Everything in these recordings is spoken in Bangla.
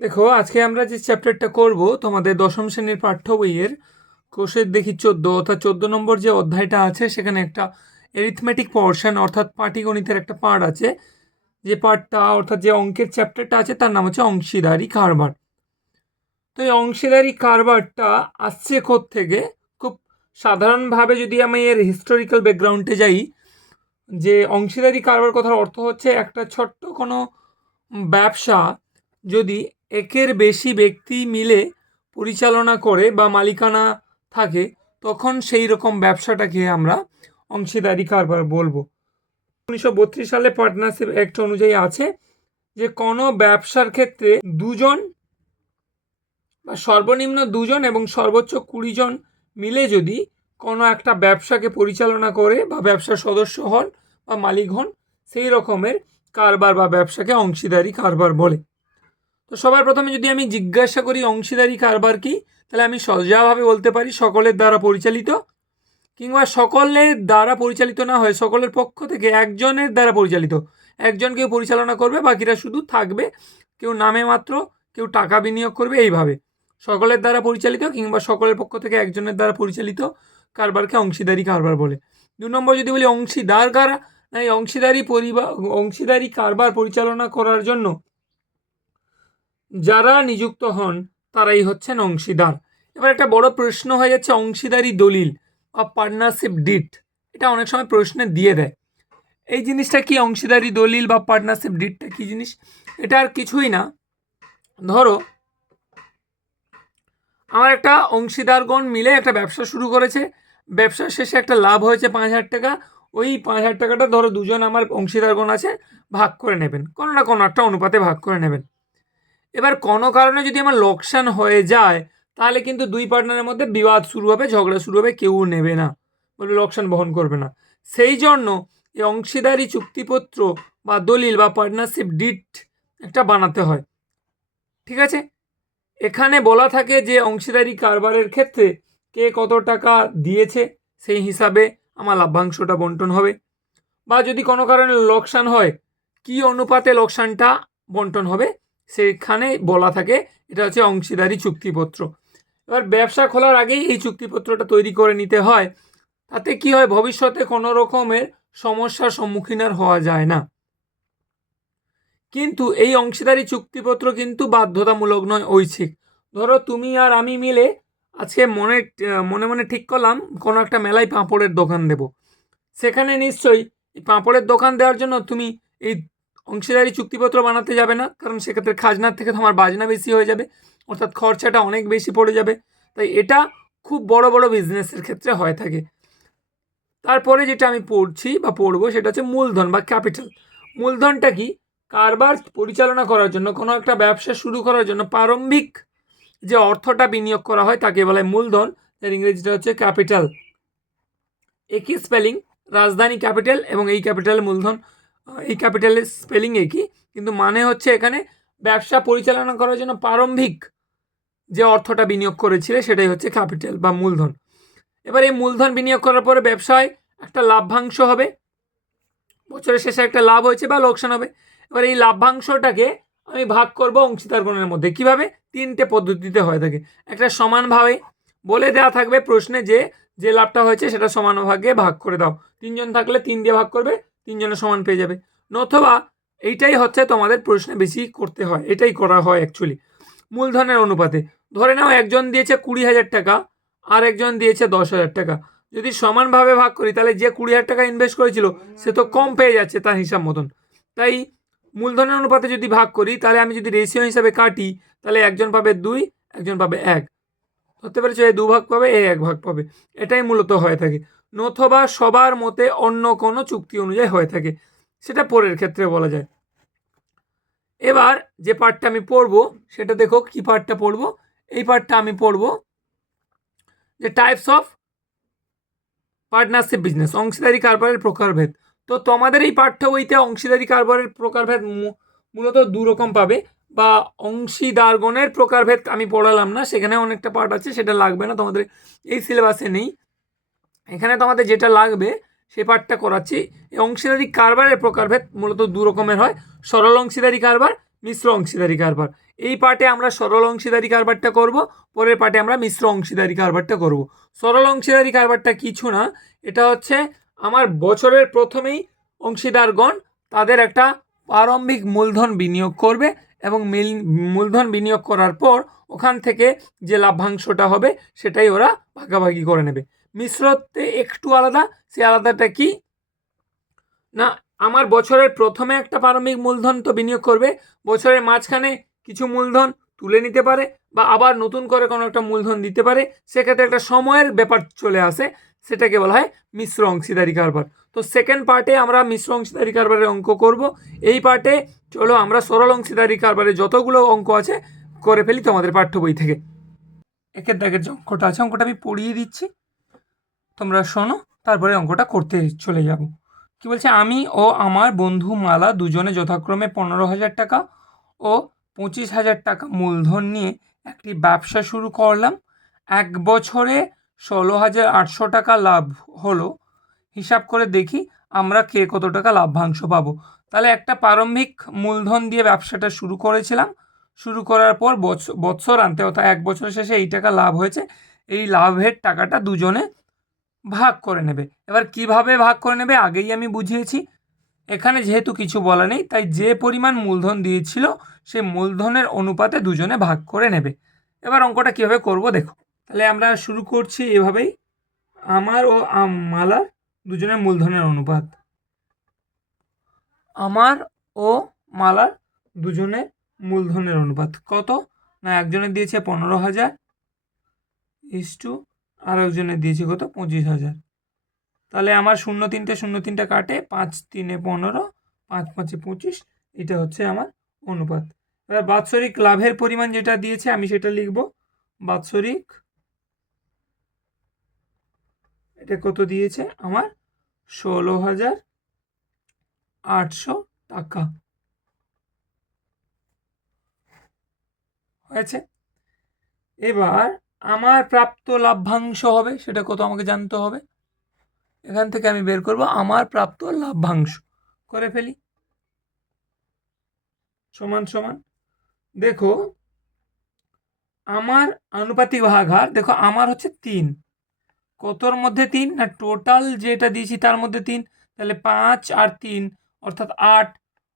দেখো, আজকে আমরা যে চ্যাপ্টারটা করব তোমাদের দশম শ্রেণীর পাঠ্য বইয়ের কোষের দেখি 14, অর্থাৎ 14 নম্বর যে অধ্যায়টা আছে সেখানে একটা এরিথমেটিক পোর্শন অর্থাৎ পাটিগণিতের একটা পার্ট আছে। যে পার্টটা অর্থাৎ যে অঙ্কের চ্যাপ্টারটা আছে তার নাম হচ্ছে অংশীদারি কারবার। তো এই অংশীদারি কারবারটা আসছে থেকে খুব সাধারণভাবে যদি আমি এর হিস্টোরিক্যাল ব্যাকগ্রাউন্ডে যাই, যে অংশীদারি কারবার কথার অর্থ হচ্ছে একটা ছোট্ট কোনো ব্যবসা যদি একের বেশি ব্যক্তি মিলে পরিচালনা করে বা মালিকানা থাকে, তখন সেই রকম ব্যবসাটাকে আমরা অংশীদারি কারবার বলবো। 1932 সালে পার্টনারশিপ অ্যাক্ট অনুযায়ী আছে যে কোনো ব্যবসার ক্ষেত্রে দুজন বা সর্বনিম্ন দুজন এবং সর্বোচ্চ 20 জন মিলে যদি কোনো একটা ব্যবসাকে পরিচালনা করে বা ব্যবসার সদস্য হন বা মালিক হন, সেই রকমের কারবার বা ব্যবসাকে অংশীদারি কারবার বলে। তো সবার প্রথমে যদি আমি জিজ্ঞাসা করি অংশীদারি কারবার কি, তাহলে আমি সোজাভাবে বলতে পারি সকলের দ্বারা পরিচালিত, কিংবা সকলের দ্বারা পরিচালিত না হয় সকলের পক্ষ থেকে একজনের দ্বারা পরিচালিত। একজন কেউ পরিচালনা করবে, বাকিরা শুধু থাকবে, কেউ নামে মাত্র, কেউ টাকা বিনিয়োগ করবে, এইভাবে সকলের দ্বারা পরিচালিত কিংবা সকলের পক্ষ থেকে একজনের দ্বারা পরিচালিত কারবারকে অংশীদারি কারবার বলে। 2 নম্বর যদি বলি অংশীদার কারা, এই অংশীদারি কারবার পরিচালনা করার জন্য যারা নিযুক্ত হন তারাই হচ্ছেন অংশীদার। এবার একটা বড় প্রশ্ন হয়ে যাচ্ছে অংশীদারি দলিল বা পার্টনারশিপ ডিড, এটা অনেক সময় প্রশ্নে দিয়ে দেয়। এই জিনিসটা কি, অংশীদারি দলিল বা পার্টনারশিপ ডিডটা কি জিনিস? এটা আর কিছুই না, ধরো আমার একটা অংশীদারগণ মিলে একটা ব্যবসা শুরু করেছে, ব্যবসার শেষে একটা লাভ হয়েছে 5,000 টাকা। ওই 5,000 টাকাটা ধরো দুজন আমার অংশীদারগণ আছে, ভাগ করে নেবেন, কোনো না কোনো একটা অনুপাতে ভাগ করে নেবেন। এবার কোনো কারণে যদি আমার লোকসান হয়ে যায়, তাহলে কিন্তু দুই পার্টনারের মধ্যে বিবাদ শুরু হবে, ঝগড়া শুরু হবে, কেউ নেবে না, বলবে লোকসান বহন করবে না। সেই জন্য এই অংশীদারি চুক্তিপত্র বা দলিল বা পার্টনারশিপ ডিড একটা বানাতে হয়। ঠিক আছে, এখানে বলা থাকে যে অংশীদারি কারবারের ক্ষেত্রে কে কত টাকা দিয়েছে সেই হিসাবে আমার লাভ্যাংশটা বন্টন হবে, বা যদি কোনো কারণে লোকসান হয় কি অনুপাতে লোকসানটা বন্টন হবে সেখানে বলা থাকে। এটা হচ্ছে অংশীদারি চুক্তিপত্র। এবার ব্যবসা খোলার আগেই এই চুক্তিপত্রটা তৈরি করে নিতে হয়, তাতে কি হয় ভবিষ্যতে কোনো রকমের সমস্যার সম্মুখীন আর হওয়া যায় না। কিন্তু এই অংশীদারি চুক্তিপত্র কিন্তু বাধ্যতামূলক নয়, ঐচ্ছিক। ধরো তুমি আর আমি মিলে আজকে মনে মনে মনে ঠিক করলাম কোনো একটা মেলায় পাঁপড়ের দোকান দেব, সেখানে নিশ্চয়ই এই পাঁপড়ের দোকান দেওয়ার জন্য তুমি এই অংশীদারি চুক্তিপত্র বানাতে যাবে না, কারণ সেক্ষেত্রে খাজনার থেকে তোমার বাজনা বেশি হয়ে যাবে, অর্থাৎ খরচাটা অনেক বেশি পড়ে যাবে। তাই এটা খুব বড় বড় বিজনেসের ক্ষেত্রে হয়ে থাকে। তারপরে যেটা আমি পড়ছি বা পড়বো সেটা হচ্ছে মূলধন বা ক্যাপিটাল। মূলধনটা কি, কারবার পরিচালনা করার জন্য, কোনো একটা ব্যবসা শুরু করার জন্য প্রারম্ভিক যে অর্থটা বিনিয়োগ করা হয় তাকে বলা হয় মূলধন, যার ইংরেজিটা হচ্ছে ক্যাপিটাল। একই স্পেলিং, রাজধানী ক্যাপিটাল এবং এই ক্যাপিটাল মূলধন, এই ক্যাপিটালের স্পেলিং একই, কিন্তু মানে হচ্ছে এখানে ব্যবসা পরিচালনা করার জন্য প্রারম্ভিক যে অর্থটা বিনিয়োগ করেছিলে সেটাই হচ্ছে ক্যাপিটাল বা মূলধন। এবার এই মূলধন বিনিয়োগ করার পরে ব্যবসায় একটা লাভ্যাংশ হবে, বছরের শেষে একটা লাভ হয়েছে বা লোকসান হবে। এবার এই লাভ্যাংশটাকে আমি ভাগ করব অংশীদারগণের মধ্যে। কিভাবে? 3টে পদ্ধতিতে হয়ে থাকে। একটা সমানভাবে বলে দেওয়া থাকবে প্রশ্নে যে যে লাভটা হয়েছে সেটা সমান ভাগে ভাগ করে দাও, 3জন থাকলে 3 দিয়ে ভাগ করবে, 3জনের সমান পেয়ে যাবে। নতুবা এইটাই হচ্ছে তোমাদের প্রশ্নে বেশি করতে হয়, এটাই করা হয় অ্যাকচুয়ালি, মূলধনের অনুপাতে। ধরে নাও একজন দিয়েছে 20,000 টাকা আর একজন দিয়েছে 10,000 টাকা, যদি সমানভাবে ভাগ করি তাহলে যে 20,000 টাকা ইনভেস্ট করেছিল সে তো কম পেয়ে যাচ্ছে তার হিসাব মতন। তাই মূলধনের অনুপাতে যদি ভাগ করি, তাহলে আমি যদি রেশিও হিসাবে কাটি, তাহলে একজন পাবে 2, একজন পাবে 1, ধরতে পেরেছো, এ 2 ভাগ পাবে, এ 1 ভাগ পাবে। এটাই মূলত হয়ে থাকে। নথবা সবার মতে অন্য কোনো চুক্তি অনুযায়ী হয়ে থাকে, সেটা পরের ক্ষেত্রে বলা যায়। এবার যে পার্টটা আমি পড়বো সেটা দেখো কি পার্টটা পড়বো। এই পার্টটা আমি পড়বো যে টাইপস অফ পার্টনারশিপ বিজনেস, অংশীদারি কারবারের প্রকারভেদ। তো তোমাদের এই পাঠ্য বইতে অংশীদারি কারবারের প্রকারভেদ মূলত 2 রকম পাবে, বা অংশীদারগণের প্রকারভেদ আমি পড়ালাম না, সেখানে অনেকটা পার্ট আছে, সেটা লাগবে না, তোমাদের এই সিলেবাসে নেই। এখানে তোমাদের যেটা লাগবে সেই পার্টটা করাচ্ছি। এই অংশীদারি কারবারের প্রকারভেদ মূলত 2 রকমের হয়, সরল অংশীদারি কারবার, মিশ্র অংশীদারি কারবার। এই পার্টে আমরা সরল অংশীদারি কারবারটা করব, পরের পার্টে আমরা মিশ্র অংশীদারি কারবারটা করব। সরল অংশীদারি কারবারটা কিছু না, এটা হচ্ছে আমার বছরের প্রথমেই অংশীদারগণ তাদের একটা প্রারম্ভিক মূলধন বিনিয়োগ করবে এবং মূলধন বিনিয়োগ করার পর ওখান থেকে যে লাভ্যাংশটা হবে সেটাই ওরা ভাগাভাগি করে নেবে। মিশ্রতে একটু আলাদা, সে আলাদাটা কি না, আমার বছরের প্রথমে একটা প্রারম্ভিক মূলধন তো বিনিয়োগ করবে, বছরের মাঝখানে কিছু মূলধন তুলে নিতে পারে বা আবার নতুন করে কোনো একটা মূলধন দিতে পারে, সেক্ষেত্রে একটা সময়ের ব্যাপার চলে আসে, সেটাকে বলা হয় মিশ্র অংশীদারি কারবার। তো সেকেন্ড পার্টে আমরা মিশ্র অংশীদারি কারবারের অঙ্ক করব। এই পার্টে চলো আমরা সরল অংশীদারি কারবারে যতগুলো অঙ্ক আছে করে ফেলি তোমাদের পাঠ্য বই থেকে। একের দাগের যে অঙ্কটা আছে অঙ্কটা আমি পড়িয়ে দিচ্ছি, তোমরা শোনো, তারপরে অঙ্কটা করতে চলে যাব। কি বলছে, আমি ও আমার বন্ধু মালা দুজনে যথাক্রমে 15,000 টাকা ও 25,000 টাকা মূলধন নিয়ে একটি ব্যবসা শুরু করলাম। 1 বছরে 16,800 টাকা লাভ হলো। হিসাব করে দেখি আমরা কে কত টাকা লাভ্যাংশ পাবো। তাহলে একটা প্রারম্ভিক মূলধন দিয়ে ব্যবসাটা শুরু করেছিলাম, শুরু করার পর বৎসরান্তে অর্থাৎ 1 বছর শেষে এই টাকা লাভ হয়েছে, এই লাভের টাকাটা দুজনে ভাগ করে নেবে। এবার কিভাবে ভাগ করে নেবে আগেই আমি বুঝিয়েছি, এখানে যেহেতু কিছু বলা নেই তাই যে পরিমাণ মূলধন দিয়েছিল সেই মূলধনের অনুপাতে দুজনে ভাগ করে নেবে। এবার অঙ্কটা কিভাবে করব দেখো। তাহলে আমরা শুরু করছি এভাবেই, আমার ও মালার দুজনের মূলধনের অনুপাত। আমার ও মালার দুজনের মূলধনের অনুপাত কত না, একজনের দিয়েছে 15,000 ইস্টু আর একজনের দিয়েছে কত 25,000। তাহলে আমার 0 3 কাটে, 5 3 15, 5 5 25, এটা হচ্ছে আমার অনুপাত। এবার বাৎসরিক লাভের পরিমাণ যেটা দিয়েছে আমি সেটা লিখব। বাৎসরিক এটা কত দিয়েছে আমার 16,800 টাকা হয়েছে। এবার আমার প্রাপ্ত লাভ্যাংশ হবে সেটা কত আমাকে জানতে হবে। এখান থেকে আমি বের করব আমার প্রাপ্ত লাভ্যাংশ, করে ফেলি। সমান সমান দেখো আমার আনুপাতিক ভাগাহার, দেখো আমার হচ্ছে 3, কতর মধ্যে 3 না টোটাল যেটা দিয়েছি তার মধ্যে 3, তাহলে 5 আর 3 অর্থাৎ 8,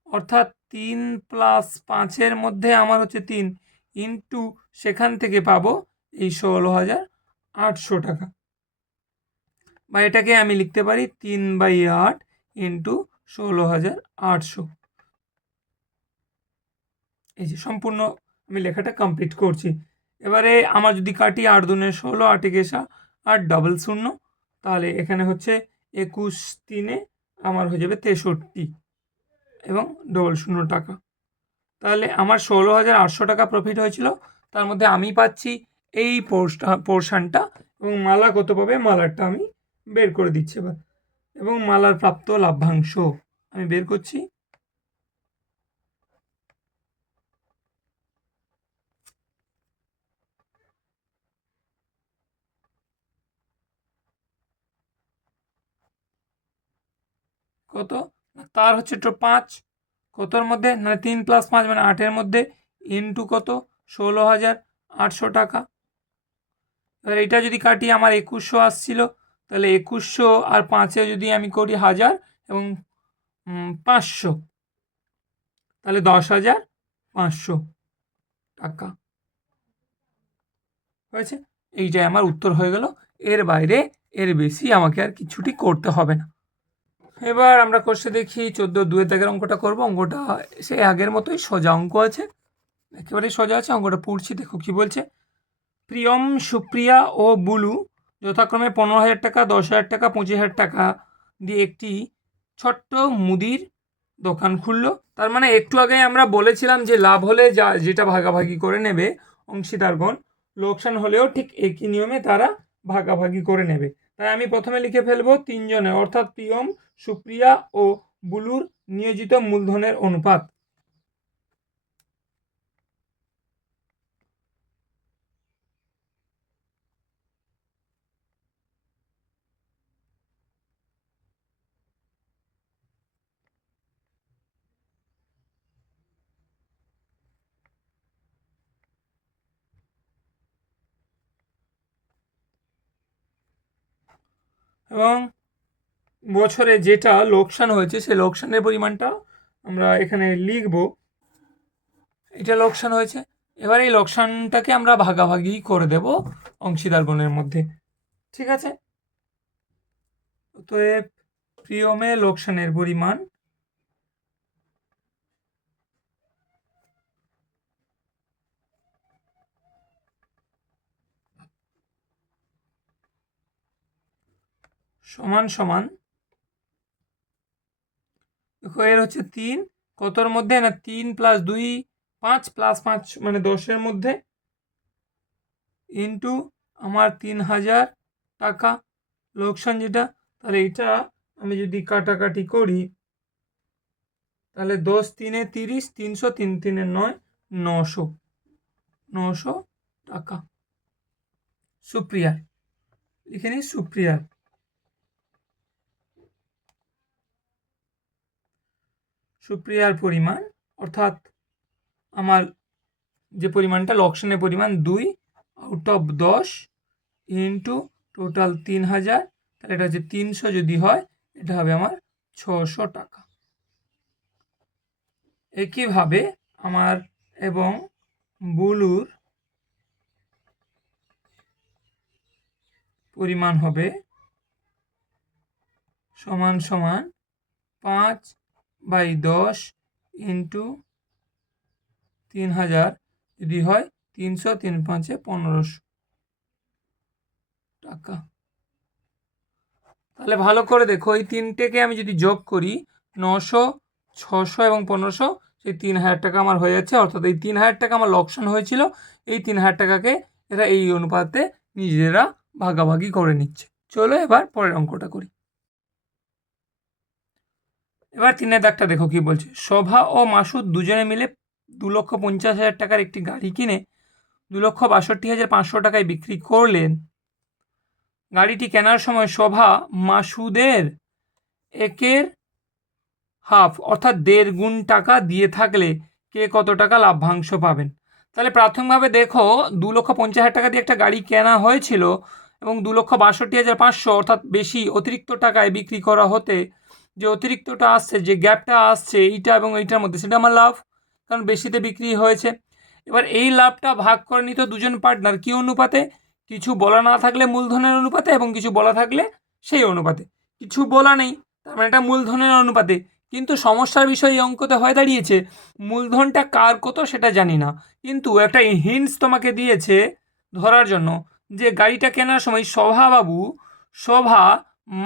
অর্থাৎ 3 প্লাস 5-এর মধ্যে আমার হচ্ছে 3 ইন্টু সেখান থেকে পাবো এই 16,800 টাকা, বা এটাকে আমি লিখতে পারি 3/8 ইন্টু 16,800। এই যে সম্পূর্ণ আমি লেখাটা কমপ্লিট করছি। এবারে আমার যদি কাটি 8 দুনে 16, 8 একে 8 ডবল 0, তাহলে এখানে হচ্ছে 21 3 আমার হয়ে যাবে 63 এবং ডবল 0 টাকা। তাহলে আমার 16,800 টাকা প্রফিট হয়েছিল, তার মধ্যে আমি পাচ্ছি এই পোর্শনটা এবং মালা কত পাবে মালারটা আমি বের করে দিচ্ছি এবার, এবং মালার প্রাপ্ত লাভ্যাংশ আমি বের করছি। কত না তার হচ্ছে 5, কতর মধ্যে না 3 + 5 মানে 8-এর মধ্যে ইন্টু কত 16,800 টাকা। এবার এটা যদি কাটি আমার 2100 আসছিল, তাহলে 2100 আর 5-এ যদি আমি করি 1000 এবং 500, তাহলে 10,500 টাকা হয়েছে। এইটাই আমার উত্তর হয়ে গেল, এর বাইরে এর বেশি আমাকে আর কিছুটি করতে হবে না। এবার আমরা কষে দেখি 14 দাগের অঙ্কটা করব। অঙ্কটা সে আগের মতোই সোজা অঙ্ক আছে, একেবারেই সোজা আছে। অঙ্কটা পড়ছি, দেখো কি বলছে। প্রিয়ম, সুপ্রিয়া ও বুলু যথাক্রমে 15,000 টাকা, 10,000 টাকা, 25,000 টাকা দিয়ে একটি ছোট্ট মুদির দোকান খুললো। তার মানে একটু আগে আমরা বলেছিলাম যে লাভ হলে যেটা ভাগাভাগি করে নেবে অংশীদারগণ, লোকসান হলেও ঠিক একই নিয়মে তারা ভাগাভাগি করে নেবে। তাই আমি প্রথমে লিখে ফেলবো 3 জনে, অর্থাৎ প্রিয়ম, সুপ্রিয়া ও বুলুর নিয়োজিত মূলধনের অনুপাত। এবং বছরে যেটা লোকসান হয়েছে সেই লোকসানের পরিমাণটা আমরা এখানে লিখব। এটা লোকসান হয়েছে, এবার এই লোকসানটাকে আমরা ভাগাভাগি করে দেব অংশীদারগণের মধ্যে। ঠিক আছে, তো প্রিয়মে লোকসানের পরিমাণ সমান সমান, দেখো এর হচ্ছে 3, কতর মধ্যে না 3 + 2 5 + 5 মানে 10-এর মধ্যে, ইন্টু আমার 3000 টাকা লোকসান যেটা। তাহলে এটা আমি যদি কাটাকাটি করি তাহলে 10 × 3 = 30, 300, 3 × 3 = 9, 900 টাকা। সুপ্রিয়ার, এখানে সুপ্রিয়ার সুপ্রিয়ার পরিমাণ, অর্থাৎ আমার যে পরিমাণটা লোকসানের পরিমাণ 2/10 ইন্টু টোটাল 3000, তাহলে এটা হচ্ছে 300 যদি হয় এটা হবে আমার 600 টাকা। একইভাবে আমার এবং বুলুর পরিমাণ হবে সমান সমান 5/10 ইন্টু 3000 যদি হয় 300, 3 × 5 = 1500 টাকা। তাহলে ভালো করে দেখো, এই তিনটেকে আমি যদি যোগ করি 900, 600 এবং 1500, সেই 3000 টাকা আমার হয়ে যাচ্ছে। অর্থাৎ এই 3000 টাকা আমার লোকসান হয়েছিল, এই 3000 টাকাকে এরা এই অনুপাতে নিজেরা ভাগাভাগি করে নিচ্ছে। চলো এবার পরের অঙ্কটা করি। এবার 3-এর দাগটা দেখো কি বলছে। শোভা ও মাসুদ দুজনে মিলে 2,50,000 টাকার একটি গাড়ি কিনে 2,62,500 টাকায় বিক্রি করলেন। গাড়িটি কেনার সময় শোভা মাসুদের 1/2 অর্থাৎ 1.5 গুণ টাকা দিয়ে থাকলে কে কত টাকা লাভ্যাংশ পাবেন? তাহলে প্রাথমিকভাবে দেখো 2,50,000 টাকা দিয়ে একটা গাড়ি কেনা হয়েছিল এবং 2,62,500 অর্থাৎ বেশি অতিরিক্ত টাকায় বিক্রি করা হতে যে অতিরিক্তটা আসছে, যে গ্যাপটা আসছে এইটা এবং এইটার মধ্যে, সেটা আমার লাভ, কারণ বেশিতে বিক্রি হয়েছে। এবার এই লাভটা ভাগ করে নিত দুজন পার্টনার, কি অনুপাতে? কিছু বলা না থাকলে মূলধনের অনুপাতে এবং কিছু বলা থাকলে সেই অনুপাতে। কিছু বলা নেই, তার মানে এটা মূলধনের অনুপাতে। কিন্তু সমস্যার বিষয় এই অঙ্কতে হয়ে দাঁড়িয়েছে মূলধনটা কার কত সেটা জানি না, কিন্তু একটা হিন্টস তোমাকে দিয়েছে ধরার জন্য যে গাড়িটা কেনার সময় শোভা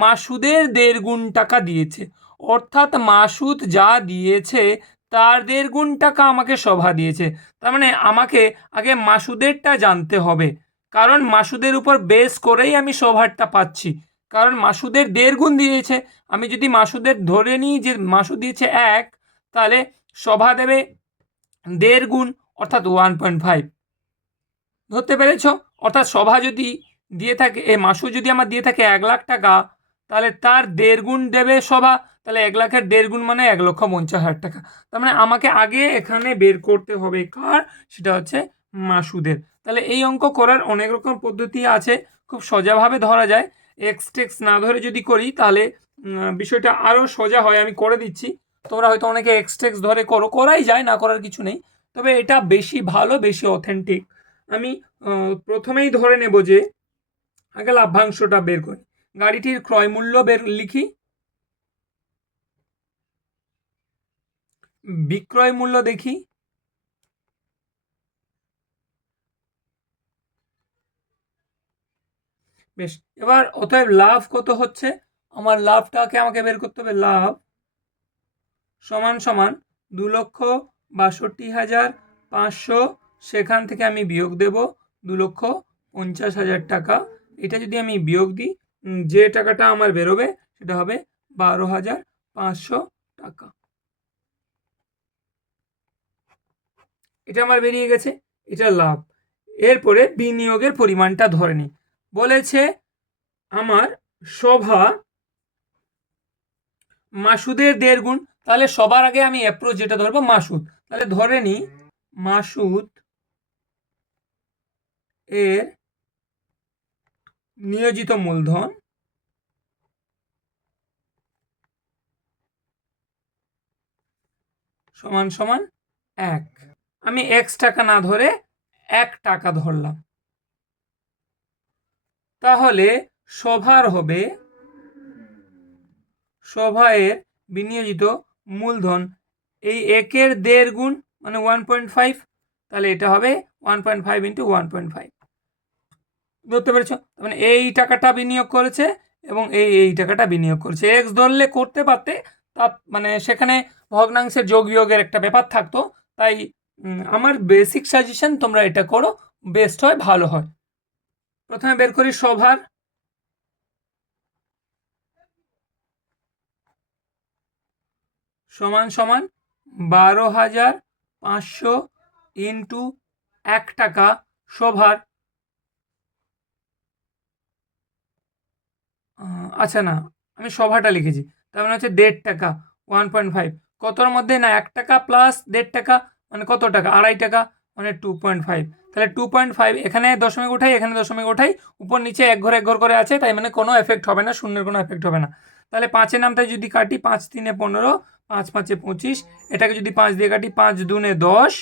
মাসুদের 1.5 গুণ টাকা দিয়েছে, অর্থাৎ মাসুদ যা দিয়েছে তার 1.5 গুণ টাকা আমাকে শোভা দিয়েছে। তার মানে আমাকে আগে মাসুদেরটা জানতে হবে, কারণ মাসুদের উপর বেস করেই আমি শোভারটা পাচ্ছি, কারণ মাসুদের 1.5 গুণ দিয়েছে। আমি যদি মাসুদের ধরে নিই যে মাসুদ দিয়েছে 1, তাহলে শোভা দেবে 1.5 গুণ অর্থাৎ 1.5। ধরতে পেরেছ? অর্থাৎ শোভা যদি দিয়ে থাকে, মাসুদ যদি আমার দিয়ে থাকে 1 লাখ টাকা, তাহলে তার 1.5 গুণ দেবে শোভা, তাহলে 1 লাখের 1.5 গুণ মানে 1,50,000 টাকা। তার মানে আমাকে আগে এখানে বের করতে হবে কার, সেটা হচ্ছে মাসুদের। তাহলে এই অঙ্ক করার অনেক রকম পদ্ধতি আছে, খুব সোজাভাবে ধরা যায়। এক্স টেক্স না ধরে যদি করি তাহলে বিষয়টা আরও সোজা হয়। আমি করে দিচ্ছি, তোমরা হয়তো অনেকে এক্স টেক্স ধরে করো, করাই যায়, না করার কিছু নেই, তবে এটা বেশি ভালো, বেশি অথেন্টিক। আমি প্রথমেই ধরে নেব যে আগে লাভ্যাংশটা বের করি, গাড়িটির ক্রয় মূল্য লিখি, বিক্রয় মূল্য দেখি, বেশ। এবার অতএব লাভ কত হচ্ছে, আমার লাভটাকে আমাকে বের করতে হবে। লাভ সমান সমান 2,62,500, সেখান থেকে আমি বিয়োগ দেব 2,50,000 টাকা। এটা যদি আমি বিয়োগ দিই, যে টাকাটা আমার বেরোবে সেটা হবে 12,500 টাকা। এটা আমার বেরিয়ে গেছে, এটা লাভ। এরপরে বিনিয়োগের পরিমাণটা ধরে নিই। বলেছে আমার শোভা মাসুদের 1.5 গুণ, তাহলে সবার আগে আমি অ্যাপ্রোচ যেটা ধরবো মাসুদ। তাহলে ধরে নিই মাসুদ এর নিয়োজিত মূলধন সমান সমান 1। আমি x টাকা না ধরে 1 টাকা ধরলাম। তাহলে সভার হবে, সভায়ের বিনিয়োজিত মূলধন এই 1-এর 1.5 গুণ মানে 1.5, তাহলে এটা হবে 1.5 ইন্টু 1.5। ধরতে পেরেছ? মানে এই টাকাটা বিনিয়োগ করেছে এবং এই টাকাটা বিনিয়োগ করেছে। এক্স ধরলে করতে পারতে, তা মানে সেখানে ভগ্নাংশের যোগ বিয়োগের একটা ব্যাপার থাকতো। তাই আমার বেসিক সাজেশন তোমরা এটা করো, বেস্ট হয়, ভালো হয়। প্রথমে বের করি সভার, সমান সমান 12,500 ইন্টু 1 টাকা সভার, আচ্ছা না, আমি সভাটা লিখেছি, তার মানে হচ্ছে 1.5 টাকা 1.5, কতর মধ্যে না 1 টাকা প্লাস 1.5 টাকা মানে কত টাকা, 2.5 টাকা মানে 2.5। তাহলে 2.5 এখানে দশমিক উঠাই, এখানে দশমিক উঠাই, উপর নিচে এক ঘর করে আছে, তাই মানে কোনো এফেক্ট হবে না, শূন্যের কোনো এফেক্ট হবে না। তাহলে 5-এর নামটাই যদি কাটি, 5×3 = 15, 5×5 = 25, এটাকে যদি 5 দিয়ে কাটি, 5×2 = 10,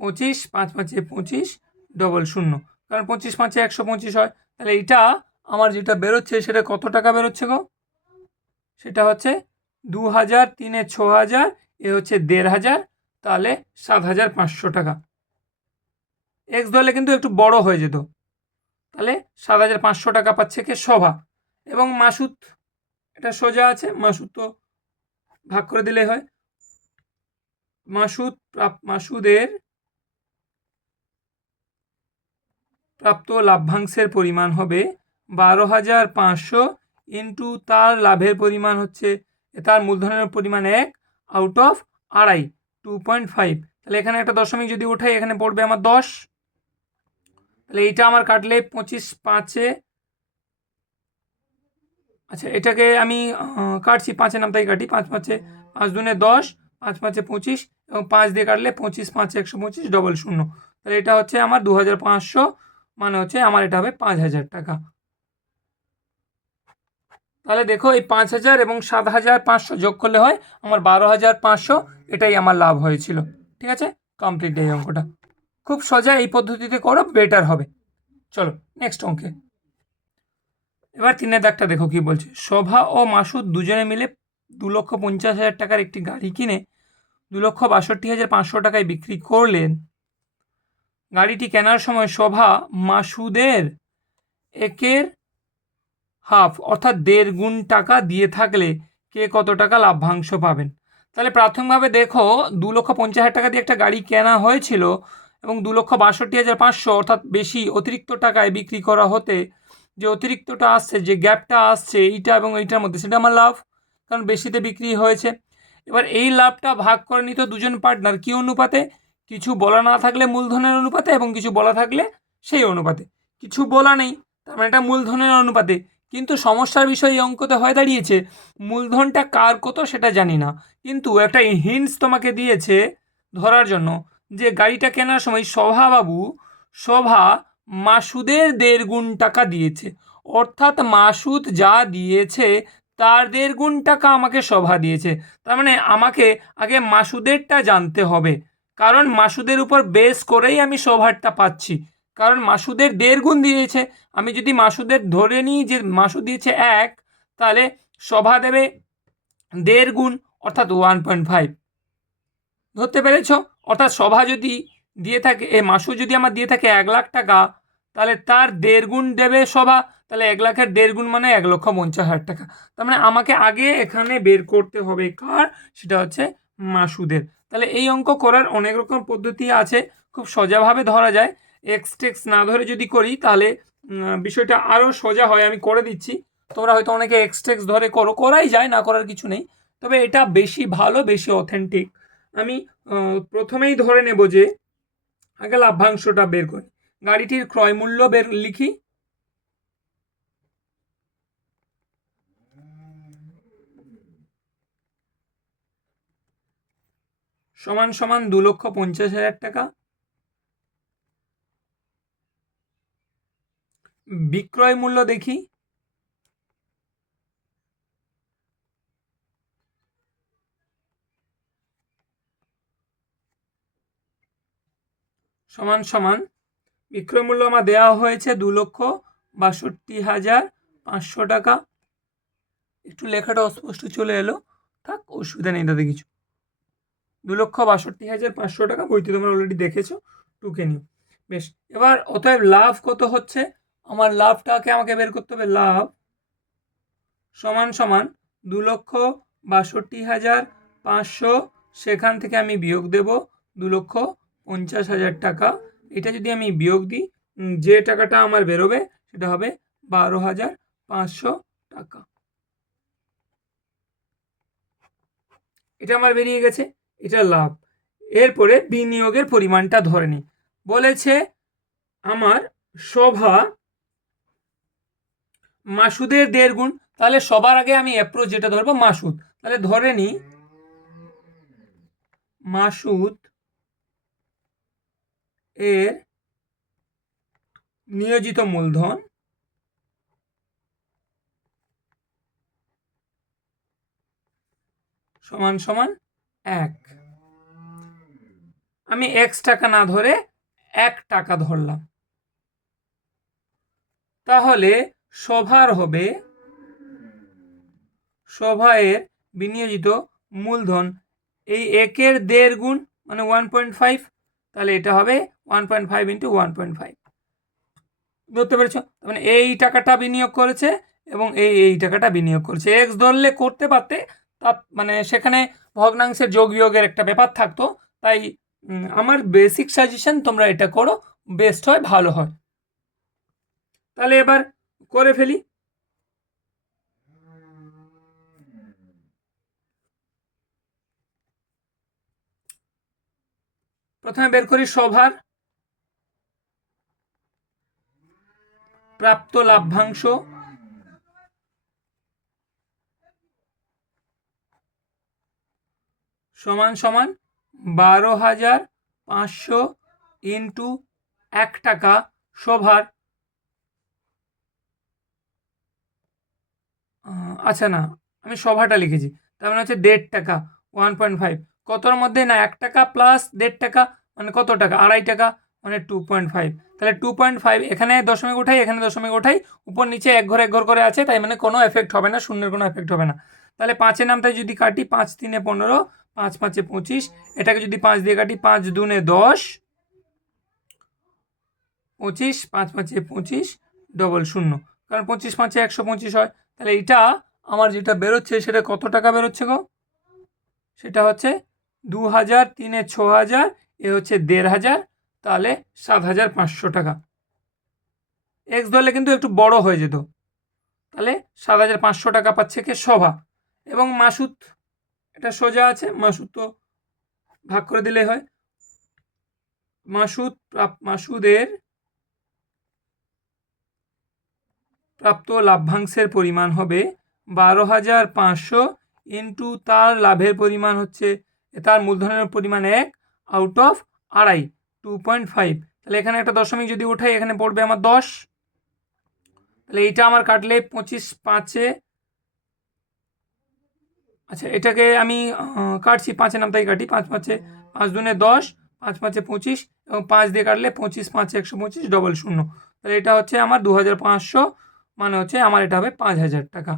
25, 5×5 = 25, ডবল 0, কারণ 25×5 = 125 হয়। তাহলে এইটা আমার যেটা বেরোচ্ছে সেটা কত টাকা বেরোচ্ছে গো? সেটা হচ্ছে 2,000, 3-এ 6,000, এ হচ্ছে 1,500, তাহলে 7,500 টাকা। এক্স ধরলে কিন্তু একটু বড় হয়ে যেত। তাহলে 7,500 টাকা পাচ্ছে কে? সভা। এবং মাসুদ, এটা সোজা আছে, মাসুদ তো ভাগ করে দিলেই হয়। মাসুদের প্রাপ্ত লাভ্যাংশের পরিমাণ হবে 12,500 ইন্টু তার লাভের পরিমাণ হচ্ছে, তার মূলধনের পরিমাণ 1 আউট অফ 2.5, 2.5। তাহলে এখানে একটা দশমিক যদি উঠাই, এখানে পড়বে আমার 10। তাহলে এইটা আমার কাটলে 25×5, আচ্ছা এটাকে আমি কাটছি, 5-এর নামটাই কাটি, 5×5 = 5×2 = 10, 5×5 = 25, এবং 5 দিয়ে কাটলে 25×5 = 125, ডবল 0। তাহলে এটা হচ্ছে আমার 2,500, মানে হচ্ছে আমার এটা হবে 5,000 টাকা। তাহলে দেখো এই 5,000 এবং 7,500 যোগ করলে হয় আমার 12,500, এটাই আমার লাভ হয়েছিল। ঠিক আছে, কমপ্লিট এই অঙ্কটা। খুব সোজা, এই পদ্ধতিতে করো, বেটার হবে। চলো নেক্সট অঙ্কে। এবার 3-এর দাগটা দেখো কি বলছে। শোভা ও মাসুদ দুজনে মিলে 2,50,000 টাকার একটি গাড়ি কিনে 2,62,500 টাকায় বিক্রি করলেন। গাড়িটি কেনার সময় শোভা মাসুদের 1-এর হাফ অর্থাৎ 1.5 গুণ টাকা দিয়ে থাকলে কে কত টাকা লাভ্যাংশ পাবেন? তাহলে প্রাথমিকভাবে দেখো 2,50,000 টাকা দিয়ে একটা গাড়ি কেনা হয়েছিল এবং 2,62,500 অর্থাৎ বেশি অতিরিক্ত টাকায় বিক্রি করা হতে যে অতিরিক্তটা আসছে, যে গ্যাপটা আসছে এইটা এবং এইটার মধ্যে, সেটা আমার লাভ, কারণ বেশিতে বিক্রি হয়েছে। এবার এই লাভটা ভাগ করে নিত দুজন পার্টনার, কি অনুপাতে? কিছু বলা না থাকলে মূলধনের অনুপাতে, এবং কিছু বলা থাকলে সেই অনুপাতে। কিছু বলা নেই, তার মানে এটা মূলধনের অনুপাতে। কিন্তু সমস্যার বিষয় এই অঙ্কতে হয়ে দাঁড়িয়েছে মূলধনটা কার কত সেটা জানি না, কিন্তু একটা হিন্টস তোমাকে দিয়েছে ধরার জন্য, যে গাড়িটা কেনার সময় শোভা মাসুদের 1.5 গুণ টাকা দিয়েছে, অর্থাৎ মাসুদ যা দিয়েছে তার 1.5 গুণ টাকা আমাকে শোভা দিয়েছে। তার মানে আমাকে আগে মাসুদেরটা জানতে হবে, কারণ মাসুদের উপর বেস করেই আমি শোভারটা পাচ্ছি, কারণ মাসুদের 1.5 গুণ দিয়েছে। আমি যদি মাসুদের ধরে নিই যে মাসুদ দিয়েছে 1, তাহলে শোভা দেবে 1.5 গুণ অর্থাৎ 1.5। ধরতে পেরেছ? অর্থাৎ শোভা যদি দিয়ে থাকে, মাসুদ যদি আমার দিয়ে থাকে 1,00,000 টাকা, তাহলে তার 1.5 গুণ দেবে শোভা, তাহলে 1,00,000-এর 1.5 গুণ মানে 1,50,000 টাকা। তার মানে আমাকে আগে এখানে বের করতে হবে কার, সেটা হচ্ছে মাসুদের। তাহলে এই অঙ্ক করার অনেক রকম পদ্ধতি আছে, খুব সোজাভাবে ধরা যায়। এক্স টেক্স না ধরে যদি করি তাহলে বিষয়টা আরও সোজা হয়। আমি করে দিচ্ছি, তোমরা হয়তো অনেকে এক্স টেক্স ধরে করো, করাই যায়, না করার কিছু নেই, তবে এটা বেশি ভালো, বেশি অথেন্টিক। আমি প্রথমেই ধরে নেব যে আগে লাভ্যাংশটা বের করি, গাড়িটির ক্রয় মূল্য লিখি, সমান সমান 2,50,000 টাকা। বিক্রয় মূল্য দেখি, সমান সমান বিক্রয় মূল্য আমার দেওয়া হয়েছে 2,62,500 টাকা। একটু লেখাটা অস্পষ্ট চলে এলো, থাক, অসুবিধা নেই তাতে কিছু। 2,62,500 টাকা, বইতে তোমরা অলরেডি দেখেছো, টুকে নিও। বেশ, এবার অতএব লাভ কত হচ্ছে, আমার লাভটাকে আমাকে বের করতে হবে। লাভ সমান সমান 2,62,500, সেখান থেকে আমি বিয়োগ দেব 2,50,000 টাকা। এটা যদি আমি বিয়োগ দিই, যে টাকাটা আমার বেরোবে সেটা হবে 12,500 টাকা। এটা আমার বেরিয়ে গেছে, এটা লাভ। এরপরে বিনিয়োগের পরিমাণটা ধরে নিই। বলেছে আমার শোভা মাসুদের 1.5 গুণ, তাহলে সবার আগে আমি অ্যাপ্রোচ যেটা ধরবো মাসুদ, তাহলে ধরে নিই মাসুদ এর নিয়োজিত মূলধন সমান সমান 1। আমি x টাকা না ধরে 1 টাকা ধরলাম, তাহলে শোভার হবে, শোভায়ের বিনিয়োজিত মূলধন এই 1-এর 1.5 গুণ মানে 1.5, তাহলে এটা হবে 1.5 ইন্টু 1.5। ধরতে পেরেছ? মানে এই টাকাটা বিনিয়োগ করেছে এবং এই টাকাটা বিনিয়োগ করেছে। এক্স ধরলে করতে পারতে, তা মানে সেখানে ভগ্নাংশের যোগ বিয়োগের একটা ব্যাপার থাকতো, তাই আমার বেসিক সাজেশন তোমরা এটা করো, বেস্ট হয়, ভালো হয়। তাহলে এবার করে ফেলি। প্রথমে বের করি সভার প্রাপ্ত লাভ্যাংশ সমান সমান 12,500 ইন্টু 1 টাকা শোভার, আচ্ছা না, আমি সভাটা লিখেছি, তার মানে হচ্ছে 1.5 টাকা, 1.5 কতর মধ্যে না 1 টাকা প্লাস 1.5 টাকা মানে কত টাকা, 2.5 টাকা মানে 2.5। তাহলে 2.5, এখানে দশমিক উঠাই, এখানে দশমিক উঠাই, উপর নিচে এক ঘর করে আছে, তাই মানে কোনো এফেক্ট হবে না, শূন্যের কোনো এফেক্ট হবে না। তাহলে 5-এর নামটা যদি কাটি, 5-3 15, 5-5 25, এটাকে যদি 5 দিয়ে কাটি, 5-2 10, 25, 5-5 25, ডবল 0, কারণ 25-5 125 হয়। তাহলে এটা আমার যেটা বেরোচ্ছে সেটা কত টাকা বেরোচ্ছে গো, সেটা হচ্ছে 2,000, 3-এ 6,000, এ হচ্ছে 1,500, তাহলে 7,500 টাকা। এক্স ধরলে কিন্তু একটু বড় হয়ে যেত, তাহলে 7,500 টাকা পাচ্ছে কে, শোভা। এবং মাসুদ, এটা সোজা আছে, মাসুদ তো ভাগ করে দিলেই হয়। মাসুদের প্রাপ্ত লাভ্যাংশের পরিমাণ হবে 12,500 ইন্টু তার লাভের পরিমাণ হচ্ছে, তার মূলধনের পরিমাণ 1 আউট অফ 2.5, 2.5। তাহলে এখানে একটা দশমিক যদি ওঠাই, এখানে পড়বে আমার 10, তাহলে এইটা আমার কাটলে 25-5-এ, আচ্ছা এটাকে আমি কাটছি 5-এর নামটাই কাটি, 5-5-এ 5-2 10, 5-5-এ 25, এবং 5 দিয়ে কাটলে 25-5 125, ডবল 0, তাহলে এটা হচ্ছে আমার 2,500, মানে হচ্ছে আমার এটা হবে 5,000 টাকা।